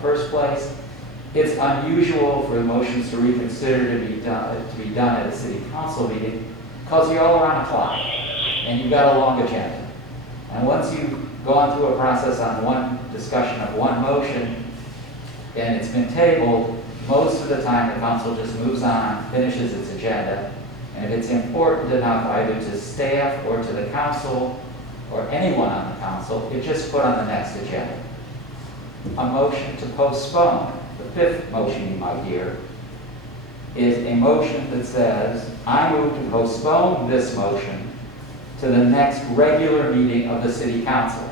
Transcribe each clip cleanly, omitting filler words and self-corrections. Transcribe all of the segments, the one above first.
the first place. It's unusual for the motions to reconsider to be done at a city council meeting because you're all around the clock and you've got a long agenda. And once you've gone through a process on one discussion of one motion and it's been tabled, most of the time the council just moves on, finishes its agenda, and if it's important enough either to staff or to the council or anyone on the council, it's just put on the next agenda. A motion to postpone, the fifth motion you might hear, is a motion that says, I move to postpone this motion to the next regular meeting of the city council,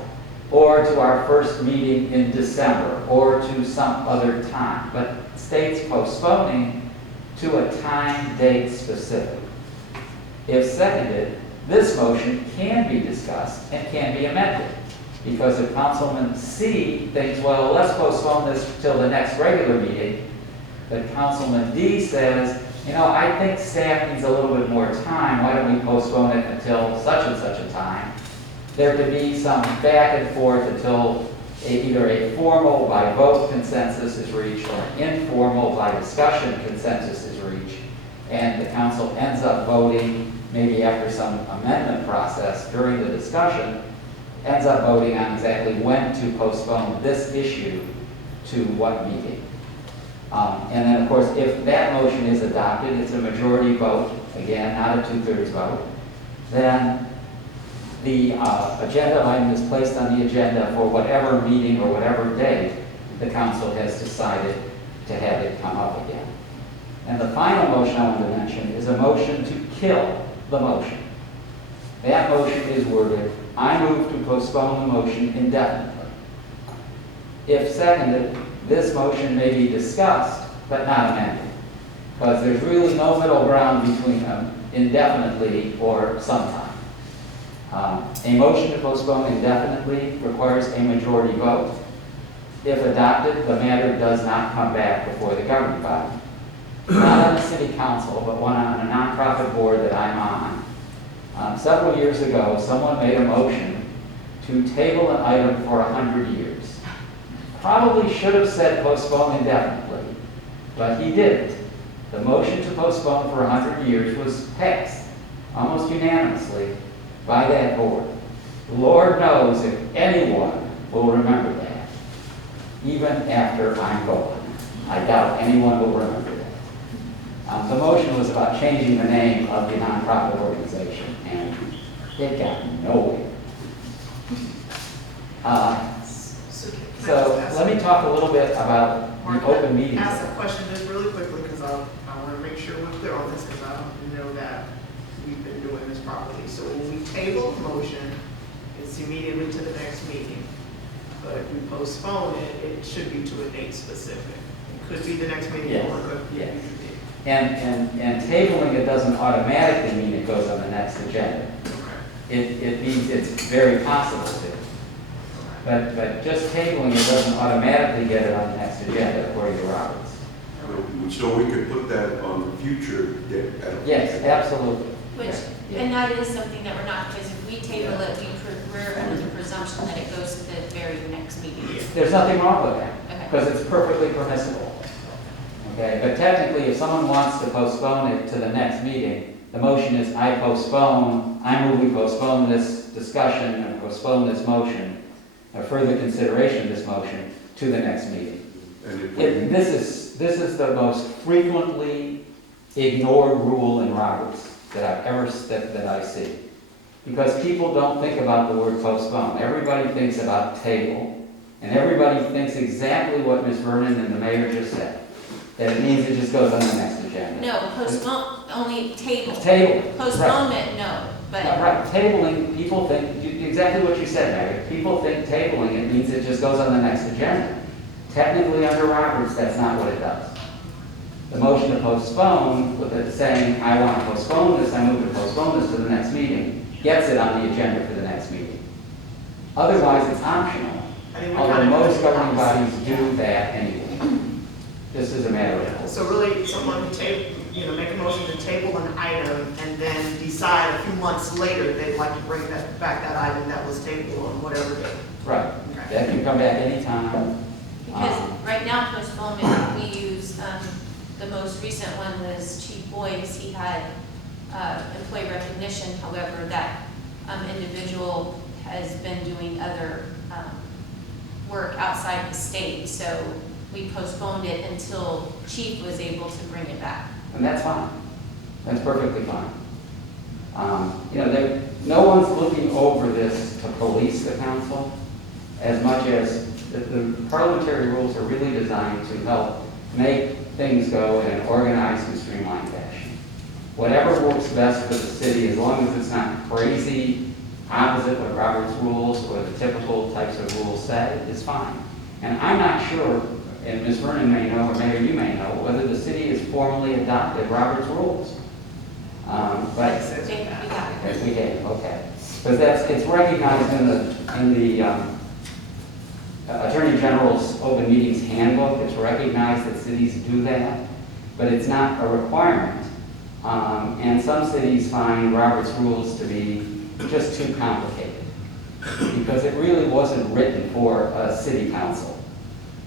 or to our first meeting in December, or to some other time, but states postponing to a time, date specific. If seconded, this motion can be discussed and can be amended. Because if Councilman C thinks, well, let's postpone this till the next regular meeting, but Councilman D says, you know, I think staff needs a little bit more time, why don't we postpone it until such and such a time? There could be some back and forth until either a formal by vote consensus is reached or an informal by discussion consensus is reached, and the council ends up voting, maybe after some amendment process during the discussion, ends up voting on exactly when to postpone this issue to what meeting. And then, of course, if that motion is adopted, it's a majority vote, again, not a 2/3 vote, then the agenda item is placed on the agenda for whatever meeting or whatever date the council has decided to have it come up again. And the final motion I want to mention is a motion to kill the motion. That motion is worded, I move to postpone the motion indefinitely. If seconded, this motion may be discussed, but not amended, because there's really no middle ground between them, indefinitely or sometime. A motion to postpone indefinitely requires a majority vote. If adopted, the matter does not come back before the governing body. Not on the city council, but one on a nonprofit board that I'm on. Several years ago, someone made a motion to table an item for 100 years. Probably should have said postpone indefinitely, but he didn't. The motion to postpone for 100 years was passed almost unanimously by that board. Lord knows if anyone will remember that, even after I'm gone. I doubt anyone will remember that. The motion was about changing the name of the nonprofit organization, and it got nowhere. So let me talk a little bit about the open meetings. Ask a question just really quickly because I want to make sure we're clear on this because I don't know that we've been doing this properly. So when we table a motion, it's immediately to the next meeting. But if we postpone it, it should be to a date specific. It could be the next meeting or it could be. And tabling it doesn't automatically mean it goes on the next agenda. Okay. It means it's very possible to. But just tabling it doesn't automatically get it on the next agenda, according to Roberts. So we could put that on the future. Yes, absolutely. Which, and that is something that we're not, because if we table it, we're under the presumption that it goes to the very next meeting. There's nothing wrong with that, Okay. because it's perfectly permissible. Okay, but technically, if someone wants to postpone it to the next meeting, the motion is I move we postpone this discussion and postpone this motion, or further consideration of this motion, to the next meeting. And This is the most frequently ignored rule in Roberts that I see. Because people don't think about the word postpone. Everybody thinks about table. And everybody thinks exactly what Ms. Vernon and the mayor just said. That it means it just goes on the next agenda. No, postpone, only table. Table. Postponement, no, but. Right, tabling, people think, exactly what you said, Mary. People think tabling, it means it just goes on the next agenda. Technically, under Roberts, that's not what it does. The motion to postpone, with it saying, I want to postpone this, I move to postpone this to the next meeting, gets it on the agenda for the next meeting. Otherwise, it's optional. Although most governing bodies do that anyway. This is a matter of course. So really, someone would make a motion to table an item and then decide a few months later they'd like to bring back that item that was tabled on whatever day. Right. Okay. That can come back anytime. Because right now postponement, we use, the most recent one was Chief Boyce. He had employee recognition, however, that individual has been doing other work outside the state, so we postponed it until Chief was able to bring it back. And that's fine. That's perfectly fine. No one's looking over this to police the council as much as the parliamentary rules are really designed to help make things go in an organized and streamlined fashion. Whatever works best for the city, as long as it's not crazy, opposite what Robert's rules or the typical types of rules say, is fine. And I'm not sure, and Ms. Vernon may know, or Mayor, you may know, whether the city has formally adopted Robert's rules. But yes, we did, okay. Because it's recognized in the Attorney General's Open Meetings Handbook. It's recognized that cities do that, but it's not a requirement. And some cities find Robert's rules to be just too complicated because it really wasn't written for a city council.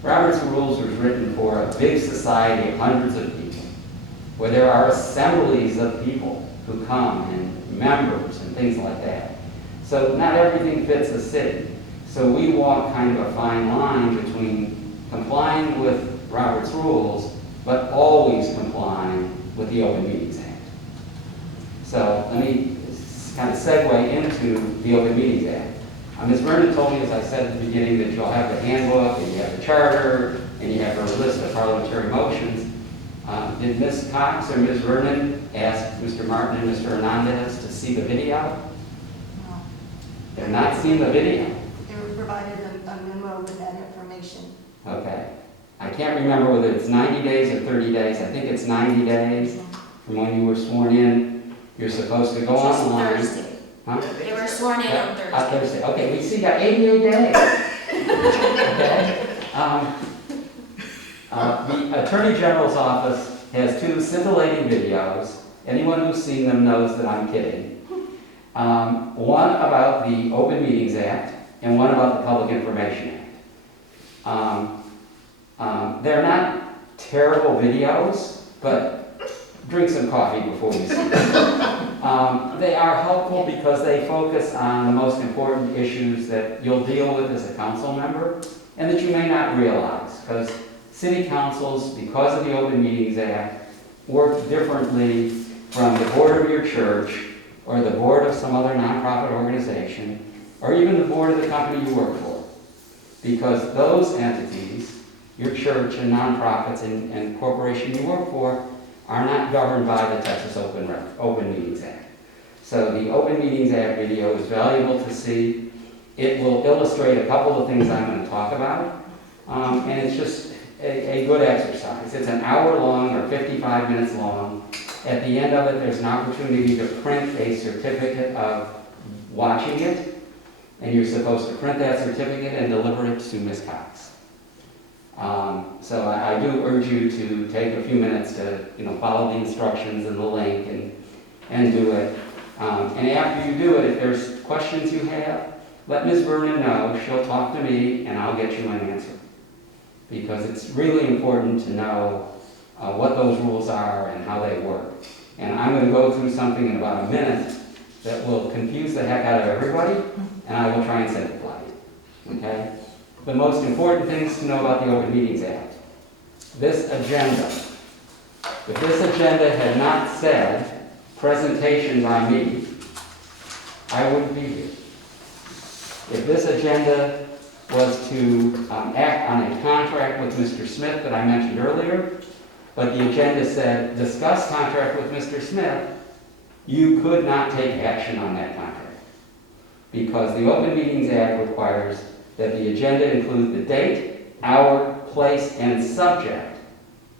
Robert's rules was written for a big society of hundreds of people, where there are assemblies of people who come and members and things like that. So not everything fits a city. So we walk kind of a fine line between complying with Robert's rules, but always complying with the Open Meetings Act. So let me kind of segue into the Open Meetings Act. Ms. Vernon told me, as I said at the beginning, that you'll have the handbook, and you have the charter, and you have a list of parliamentary motions. Did Ms. Cox or Ms. Vernon ask Mr. Martin and Mr. Hernandez to see the video? No. They're not seeing the video. They were provided a memo with that information. Okay. I can't remember whether it's 90 days or 30 days. I think it's 90 days from when you were sworn in. You're supposed to go Just online. Thursday. Huh? They were sworn in on Thursday. Thursday. Okay, we see got 88 days. Okay. The Attorney General's office has two scintillating videos. Anyone who's seen them knows that I'm kidding. One about the Open Meetings Act and one about the Public Information Act. They're not terrible videos, but drink some coffee before you see them. They are helpful because they focus on the most important issues that you'll deal with as a council member and that you may not realize, because city councils, because of the Open Meetings Act, work differently from the board of your church or the board of some other nonprofit organization or even the board of the company you work for, because those entities, your church and nonprofits and corporation you work for, are not governed by the Texas Open Meetings Act. So the Open Meetings Act video is valuable to see. It will illustrate a couple of things I'm going to talk about, and it's just a good exercise. It's an hour long or 55 minutes long. At the end of it, there's an opportunity to print a certificate of watching it, and you're supposed to print that certificate and deliver it to Ms. Cox. So I do urge you to take a few minutes to follow the instructions and the link and do it. And after you do it, if there's questions you have, let Ms. Vernon know. She'll talk to me and I'll get you an answer. Because it's really important to know what those rules are and how they work. And I'm going to go through something in about a minute that will confuse the heck out of everybody, and I will try and simplify it. Okay? The most important things to know about the Open Meetings Act. This agenda. If this agenda had not said presentation by me, I wouldn't be here. If this agenda was to act on a contract with Mr. Smith that I mentioned earlier, but the agenda said discuss contract with Mr. Smith, you could not take action on that contract. Because the Open Meetings Act requires that the agenda include the date, hour, place, and subject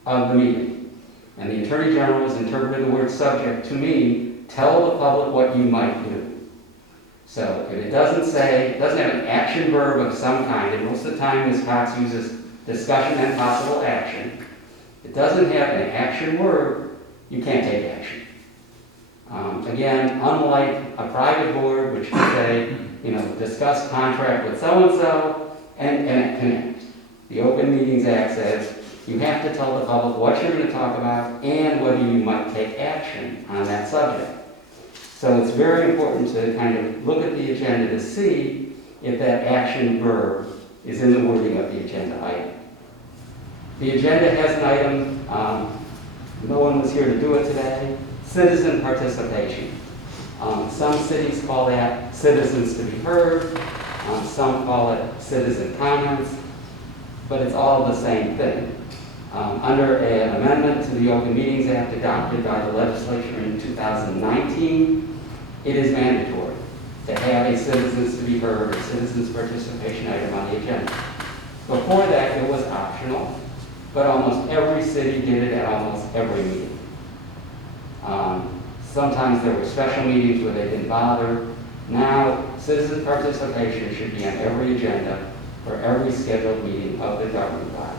of the meeting. And the Attorney General has interpreted the word subject to mean tell the public what you might do. So if it doesn't have an action verb of some kind, and most of the time Ms. Cox uses discussion and possible action, it doesn't have an action word, you can't take action. Again, unlike a private board, which can say, discuss contract with so-and-so and connect. The Open Meetings Act says you have to tell the public what you're going to talk about and whether you might take action on that subject. So it's very important to kind of look at the agenda to see if that action verb is in the wording of the agenda item. The agenda has an item, no one was here to do it today, citizen participation. Some cities call that citizens to be heard, some call it citizen comments, but it's all the same thing. Under an amendment to the Open Meetings Act adopted by the legislature in 2019, it is mandatory to have a citizens to be heard or citizens participation item on the agenda. Before that, it was optional, but almost every city did it at almost every meeting. Sometimes there were special meetings where they didn't bother. Now, citizen participation should be on every agenda for every scheduled meeting of the governing body.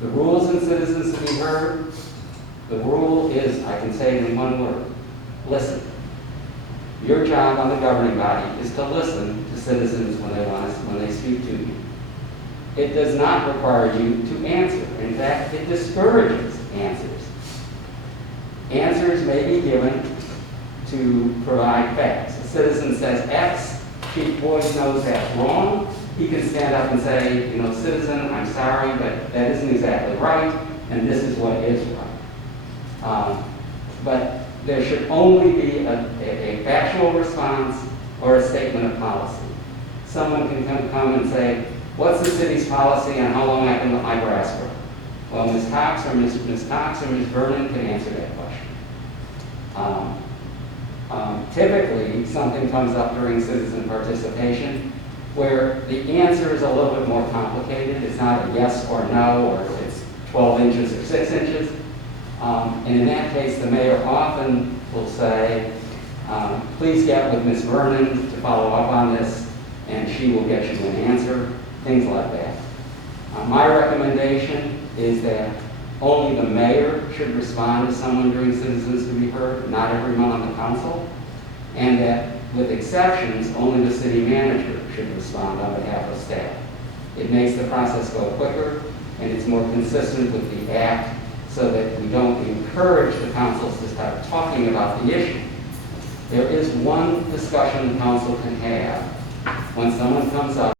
The rules in citizens to be heard, the rule is, I can say it in one word, listen. Your job on the governing body is to listen to citizens when they speak to you. It does not require you to answer. In fact, it discourages answers. Answers may be given to provide facts. A citizen says X, Chief Boyd knows that's wrong. He can stand up and say, citizen, I'm sorry, but that isn't exactly right, and this is what is right. But there should only be a factual response or a statement of policy. Someone can come and say, what's the city's policy on how long I can let my grass grow? Well, Ms. Cox or Ms. Vernon can answer that question. Typically, something comes up during citizen participation where the answer is a little bit more complicated. It's not a yes or no, or it's 12 inches or 6 inches. And in that case, the mayor often will say, please get with Ms. Vernon to follow up on this, and she will get you an answer, things like that. My recommendation is that only the mayor should respond to someone during citizens to be heard, not everyone on the council, and that with exceptions, only the city manager should respond on behalf of staff. It makes the process go quicker, and it's more consistent with the act so that we don't encourage the councils to start talking about the issue. There is one discussion the council can have when someone comes up